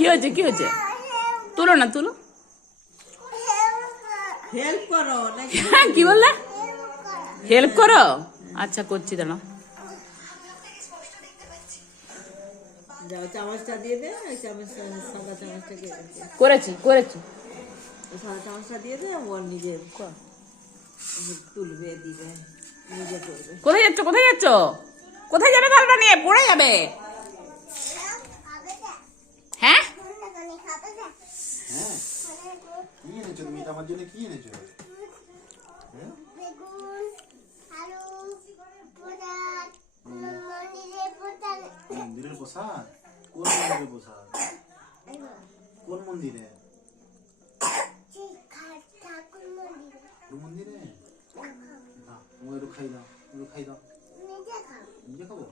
কি হয়েছে কি হয়েছে? তুলো না তুলো। হেল্প করো নাকি? কি বললে? হেল্প করো? আচ্ছা করছি, দাঁড়াও। যাও চামচটা দিয়ে দে, ওই চামচটা সাদা চামচটা দিয়ে দে। করেছি করেছি। ওই সাদা চামচটা দিয়ে দে, ও নিজে তুলবে দিবে নিজে করবে। কোথায় যাচ্ছ কোথায় যাচ্ছ? কোথায় যাবে থালাটা নিয়ে? পড়ে যাবে। হ্যাঁ হ্যাঁ, কি এনেছো তুমি? এটা আমার জন্য কি এনেছো? হ্যাঁ? মন্দিরের প্রসাদ? কোন মন্দিরের প্রসাদ? কোন মন্দিরে? ঠাকুর মন্দিরে? বাহ, আমাকে একটু খাই দাও, একটু খাই দাও। নিজে খাবো?